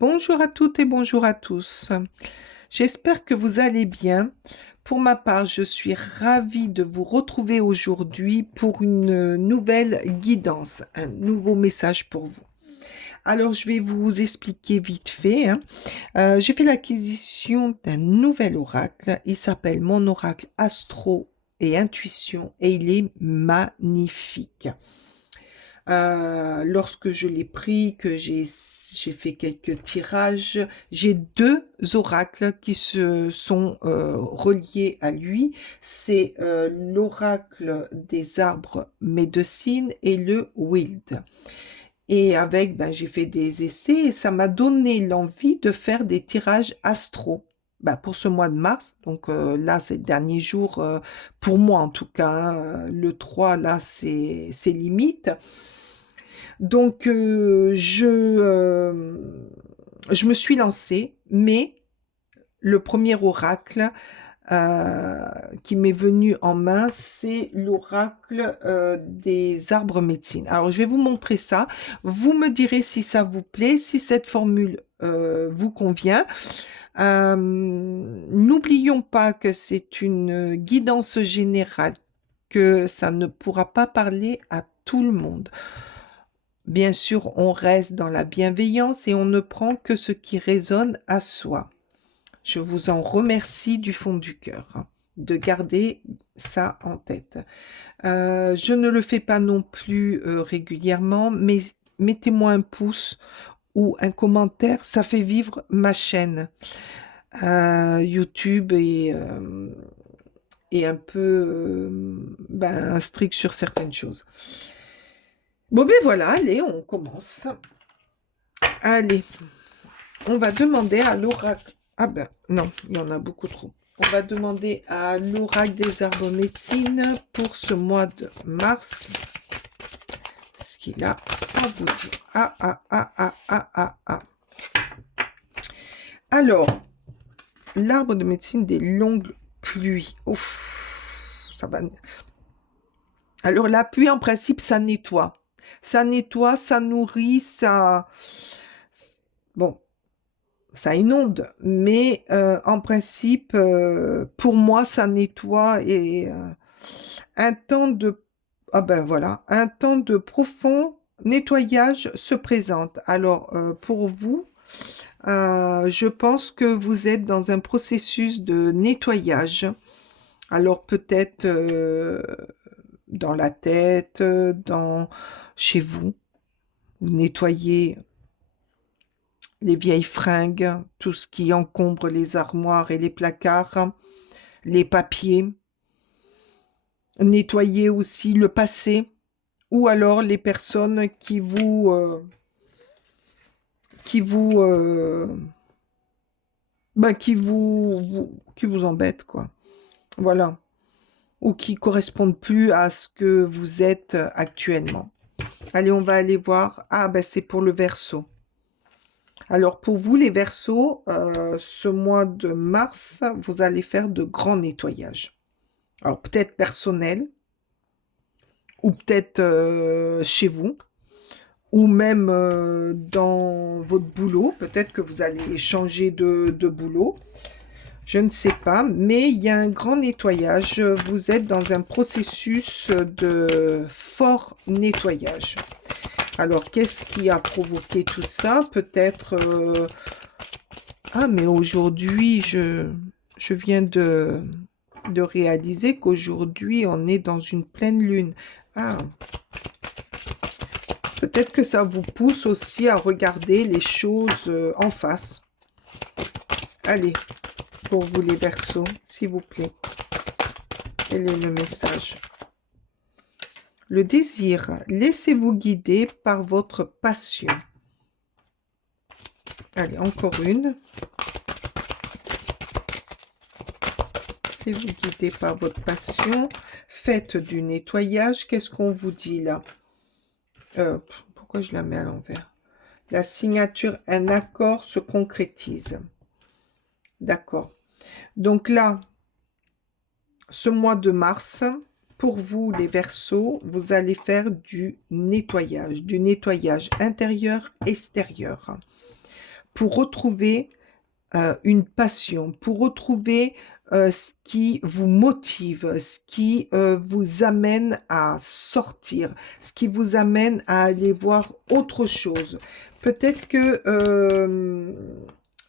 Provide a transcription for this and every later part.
Bonjour à toutes et bonjour à tous. J'espère que vous allez bien. Pour ma part, je suis ravie de vous retrouver aujourd'hui pour une nouvelle guidance, un nouveau message pour vous. Alors, je vais vous expliquer vite fait, hein. J'ai fait l'acquisition d'un nouvel oracle. Il s'appelle mon oracle Astro et Intuition et il est magnifique. Lorsque je l'ai pris, que j'ai fait quelques tirages, j'ai deux oracles qui se sont reliés à lui. C'est l'oracle des arbres médecine et le wild. Et avec, j'ai fait des essais et ça m'a donné l'envie de faire des tirages astro. Pour ce mois de mars, donc là, c'est le dernier jour, pour moi en tout cas, hein, le 3, là, c'est limite. Donc, je me suis lancée, mais le premier oracle qui m'est venu en main, c'est l'oracle des arbres médecine. Alors, je vais vous montrer ça. Vous me direz si ça vous plaît, si cette formule vous convient. N'oublions pas que c'est une guidance générale, que ça ne pourra pas parler à tout le monde. Bien sûr, on reste dans la bienveillance et on ne prend que ce qui résonne à soi. Je vous en remercie du fond du cœur de garder ça en tête. Je ne le fais pas non plus régulièrement, mais mettez-moi un pouce ou un commentaire, ça fait vivre ma chaîne. YouTube est un peu strict sur certaines choses. Bon, ben voilà, allez, on commence. Allez, on va demander à l'oracle. Ah ben non, il y en a beaucoup trop. On va demander à l'oracle des arbres médecine pour ce mois de mars ce qu'il a à vous dire. Alors, l'arbre de médecine des longues pluies. Ouf, ça va. Alors, la pluie, en principe, ça nettoie. Ça nettoie, ça nourrit, ça... Bon, ça inonde, mais en principe, pour moi, ça nettoie et un temps de... Ah ben voilà, un temps de profond nettoyage se présente. Alors, pour vous, je pense que vous êtes dans un processus de nettoyage. Alors, peut-être dans la tête, chez vous, vous nettoyez les vieilles fringues, tout ce qui encombre les armoires et les placards, les papiers. Nettoyez aussi le passé ou alors les personnes qui vous embêtent, quoi. Voilà. Ou qui correspondent plus à ce que vous êtes actuellement. Allez, on va aller voir. Ah, c'est pour le Verseau. Alors, pour vous, les Verseaux, ce mois de mars, vous allez faire de grands nettoyages. Alors, peut-être personnel, ou peut-être chez vous, ou même dans votre boulot. Peut-être que vous allez changer de boulot. Je ne sais pas, mais il y a un grand nettoyage. Vous êtes dans un processus de fort nettoyage. Alors, qu'est-ce qui a provoqué tout ça? Peut-être... Ah, mais aujourd'hui, je viens de réaliser qu'aujourd'hui, on est dans une pleine lune. Ah, peut-être que ça vous pousse aussi à regarder les choses en face. Allez, pour vous les Verseaux, s'il vous plaît. Quel est le message? Le désir, laissez-vous guider par votre passion. Allez, encore une. Laissez-vous guider par votre passion. Faites du nettoyage. Qu'est-ce qu'on vous dit là? Pourquoi je la mets à l'envers? La signature, un accord se concrétise. D'accord. Donc là, ce mois de mars, pour vous les Verseaux, vous allez faire du nettoyage intérieur, extérieur. pour retrouver une passion, pour retrouver ce qui vous motive, ce qui vous amène à sortir, ce qui vous amène à aller voir autre chose. Peut-être que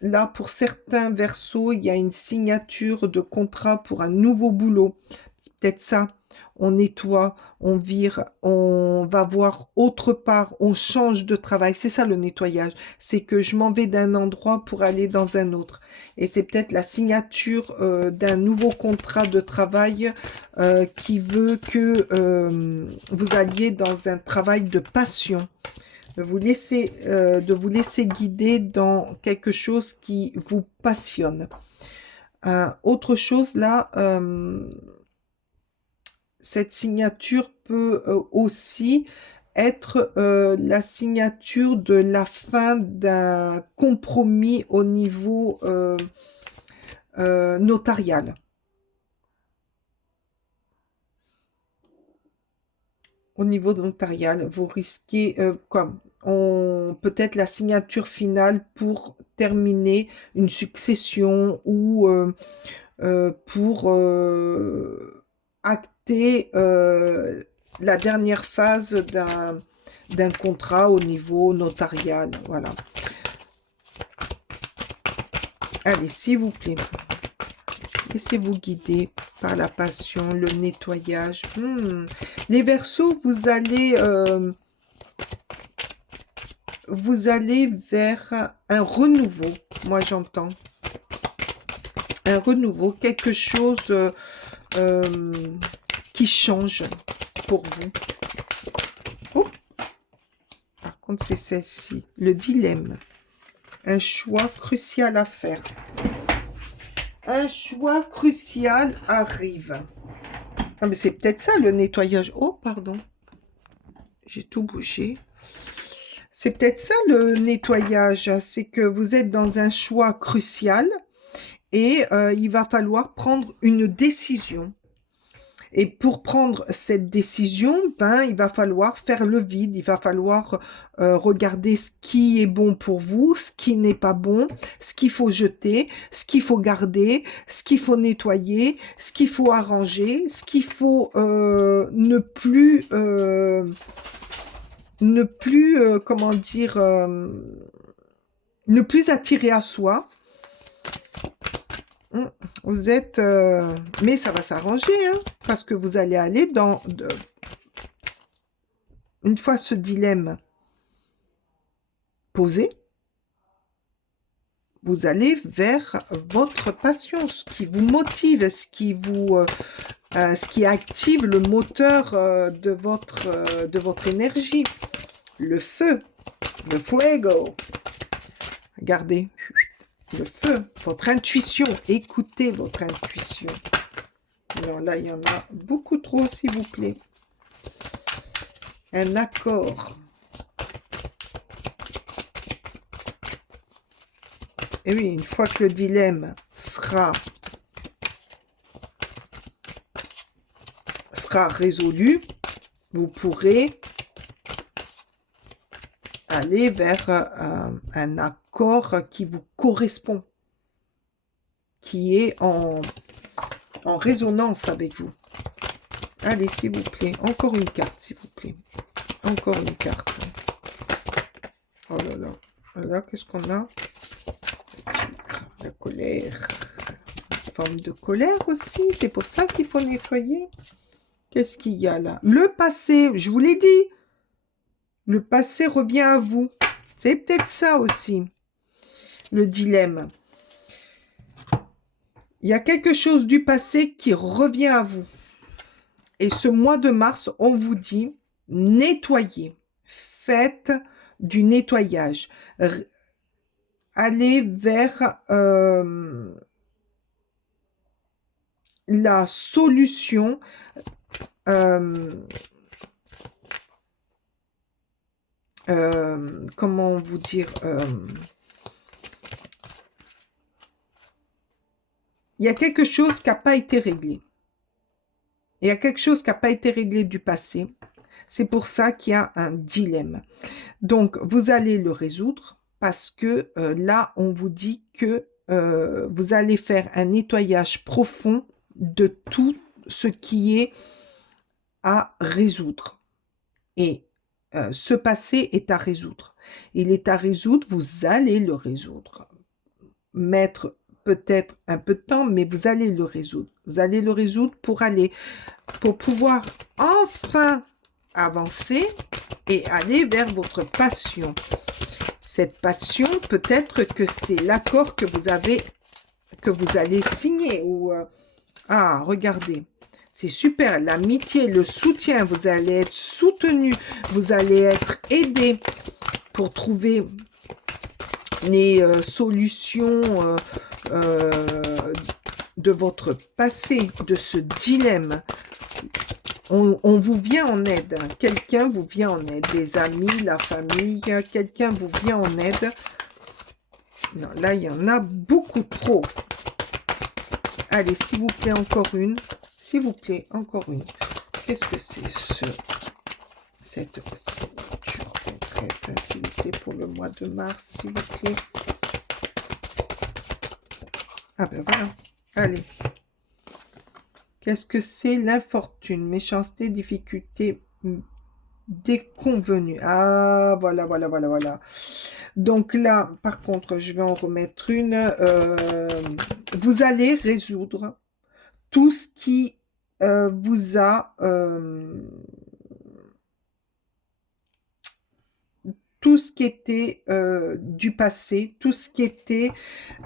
là, pour certains versos, il y a une signature de contrat pour un nouveau boulot. C'est peut-être ça. On nettoie, on vire, on va voir autre part, on change de travail. C'est ça le nettoyage. C'est que je m'en vais d'un endroit pour aller dans un autre. Et c'est peut-être la signature d'un nouveau contrat de travail qui veut que vous alliez dans un travail de passion. De vous laisser guider dans quelque chose qui vous passionne. Autre chose là, cette signature peut aussi être la signature de la fin d'un compromis au niveau notarial. Au niveau notarial, vous risquez peut-être la signature finale pour terminer une succession ou pour acter la dernière phase d'un contrat au niveau notarial. Voilà. Allez, s'il vous plaît, laissez-vous guider par la passion, le nettoyage. Les Verseaux, vous allez vers un renouveau, moi j'entends. Un renouveau, quelque chose qui change pour vous. Oh, par contre, c'est celle-ci, le dilemme. Un choix crucial à faire. Un choix crucial arrive. Ah, mais c'est peut-être ça le nettoyage. Oh, pardon. J'ai tout bougé. C'est peut-être ça le nettoyage. C'est que vous êtes dans un choix crucial et il va falloir prendre une décision. Et pour prendre cette décision, il va falloir faire le vide, il va falloir regarder ce qui est bon pour vous, ce qui n'est pas bon, ce qu'il faut jeter, ce qu'il faut garder, ce qu'il faut nettoyer, ce qu'il faut arranger, ce qu'il faut ne plus, comment dire, ne plus attirer à soi. Vous êtes... mais ça va s'arranger, hein, parce que vous allez aller dans... Une fois ce dilemme posé, vous allez vers votre passion, ce qui vous motive, ce qui active le moteur de votre énergie. Le feu, le fuego. Regardez. Le feu, votre intuition, écoutez votre intuition. Alors là, il y en a beaucoup trop, s'il vous plaît. Un accord. Et oui, une fois que le dilemme sera résolu, vous pourrez aller vers un accord qui vous correspond, qui est en résonance avec vous. Allez, s'il vous plaît, encore une carte, s'il vous plaît. Encore une carte. Oh là là. Voilà, qu'est-ce qu'on a? La colère. Forme de colère aussi, c'est pour ça qu'il faut nettoyer. Qu'est-ce qu'il y a là? Le passé, je vous l'ai dit. Le passé revient à vous. C'est peut-être ça aussi, le dilemme. Il y a quelque chose du passé qui revient à vous. Et ce mois de mars, on vous dit, nettoyez. Faites du nettoyage. Allez vers la solution. Comment vous dire, il y a quelque chose qui n'a pas été réglé. Il y a quelque chose qui n'a pas été réglé du passé. C'est pour ça qu'il y a un dilemme. Donc, vous allez le résoudre parce que là, on vous dit que vous allez faire un nettoyage profond de tout ce qui est à résoudre. Et ce passé est à résoudre. Il est à résoudre, vous allez le résoudre. Mettre peut-être un peu de temps, mais vous allez le résoudre. Vous allez le résoudre pour pouvoir enfin avancer et aller vers votre passion. Cette passion, peut-être que c'est l'accord que vous allez signer. Ou ah, regardez, c'est super, l'amitié, le soutien, vous allez être soutenu, vous allez être aidé pour trouver les solutions de votre passé, de ce dilemme. On vous vient en aide, quelqu'un vous vient en aide, des amis, la famille, quelqu'un vous vient en aide. Non, là, il y en a beaucoup trop. Allez, s'il vous plaît, encore une. S'il vous plaît, encore une. Qu'est-ce que c'est cette signature concrète, s'il vous plaît, pour le mois de mars, s'il vous plaît. Ah ben voilà. Allez. Qu'est-ce que c'est l'infortune, méchanceté, difficulté, déconvenue. Ah, voilà, voilà, voilà, voilà. Donc là, par contre, je vais en remettre une. Vous allez résoudre tout ce qui vous a... tout ce qui était du passé, tout ce qui était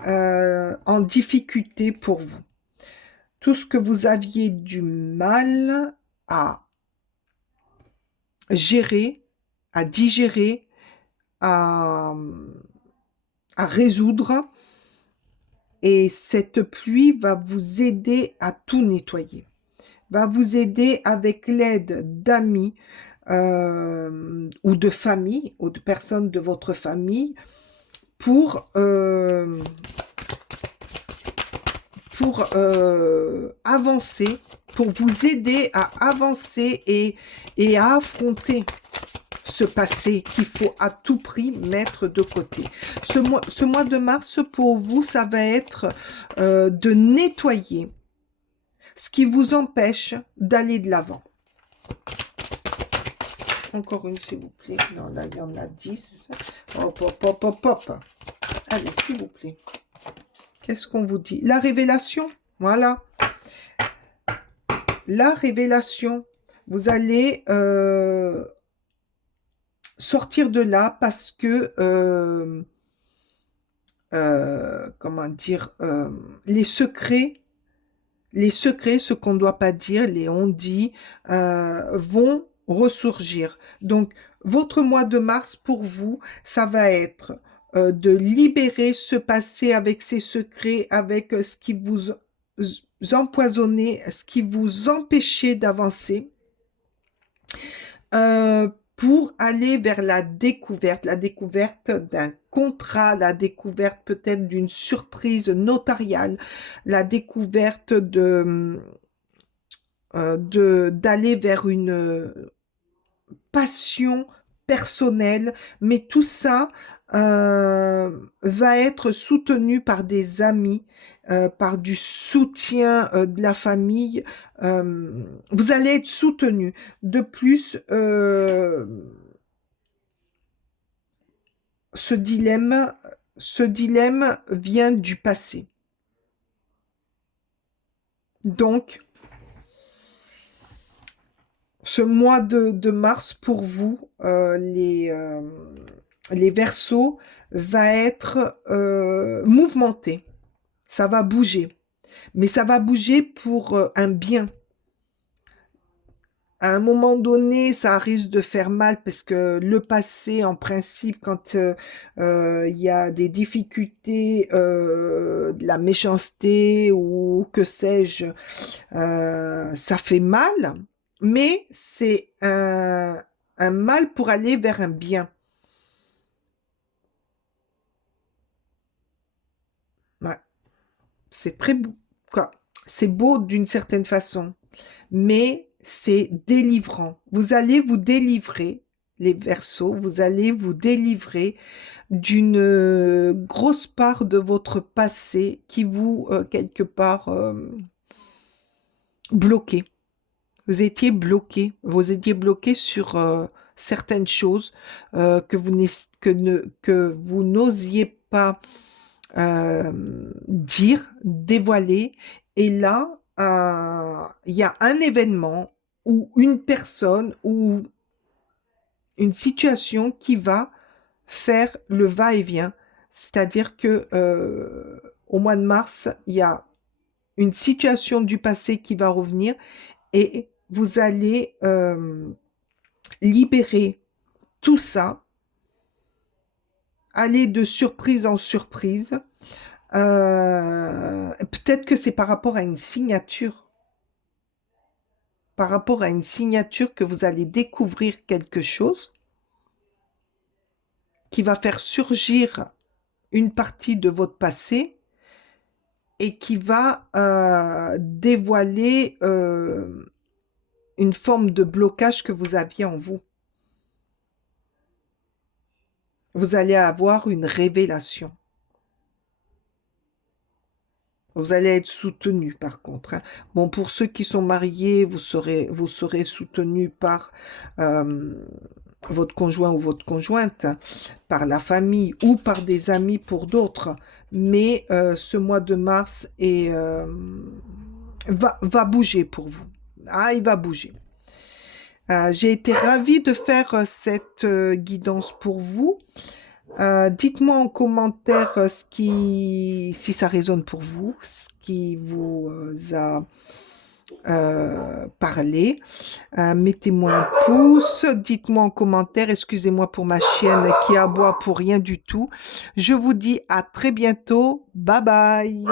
en difficulté pour vous. Tout ce que vous aviez du mal à gérer, à digérer, à résoudre. Et cette pluie va vous aider à tout nettoyer. Va vous aider avec l'aide d'amis ou de famille, ou de personnes de votre famille, pour avancer, pour vous aider à avancer et à affronter ce passé qu'il faut à tout prix mettre de côté. Ce mois de mars, pour vous, ça va être de nettoyer ce qui vous empêche d'aller de l'avant. Encore une, s'il vous plaît. Non, là, il y en a 10. Hop, hop, hop, hop, hop. Allez, s'il vous plaît. Qu'est-ce qu'on vous dit? La révélation. Voilà. La révélation. Vous allez sortir de là parce que, comment dire, les secrets, ce qu'on ne doit pas dire, les on-dit, vont ressurgir. Donc, votre mois de mars, pour vous, ça va être de libérer ce passé avec ses secrets, avec ce qui vous empoisonnait, ce qui vous empêchait d'avancer, pour aller vers la découverte d'un contrat, la découverte peut-être d'une surprise notariale, la découverte d'aller vers une passion personnelle, mais tout ça va être soutenu par des amis, par du soutien de la famille. Vous allez être soutenu. De plus, ce dilemme vient du passé. Donc, ce mois de mars, pour vous, les Verseaux, va être mouvementé. Ça va bouger. Mais ça va bouger pour un bien. À un moment donné, ça risque de faire mal parce que le passé, en principe, quand il y a des difficultés, de la méchanceté ou que sais-je, ça fait mal, mais c'est un mal pour aller vers un bien. Ouais. C'est très beau, quoi. C'est beau d'une certaine façon, mais c'est délivrant. Vous allez vous délivrer les Verseaux, vous allez vous délivrer d'une grosse part de votre passé qui vous, quelque part, bloqué. Vous étiez bloqué sur certaines choses que vous n'osiez pas dire, dévoiler. Et là, il y a un événement ou une personne ou une situation qui va faire le va-et-vient. C'est-à-dire que au mois de mars, il y a une situation du passé qui va revenir et vous allez libérer tout ça, aller de surprise en surprise. Peut-être que c'est par rapport à une signature. Par rapport à une signature que vous allez découvrir quelque chose qui va faire surgir une partie de votre passé et qui va dévoiler une forme de blocage que vous aviez en vous. Vous allez avoir une révélation. Vous allez être soutenu par contre, hein. Bon, pour ceux qui sont mariés, vous serez soutenu par votre conjoint ou votre conjointe, par la famille ou par des amis pour d'autres. Mais ce mois de mars va bouger pour vous. Ah, il va bouger. J'ai été ravie de faire cette guidance pour vous. Dites-moi en commentaire si ça résonne pour vous, ce qui vous a parlé. Mettez-moi un pouce, dites-moi en commentaire, excusez-moi pour ma chienne qui aboie pour rien du tout. Je vous dis à très bientôt, bye bye.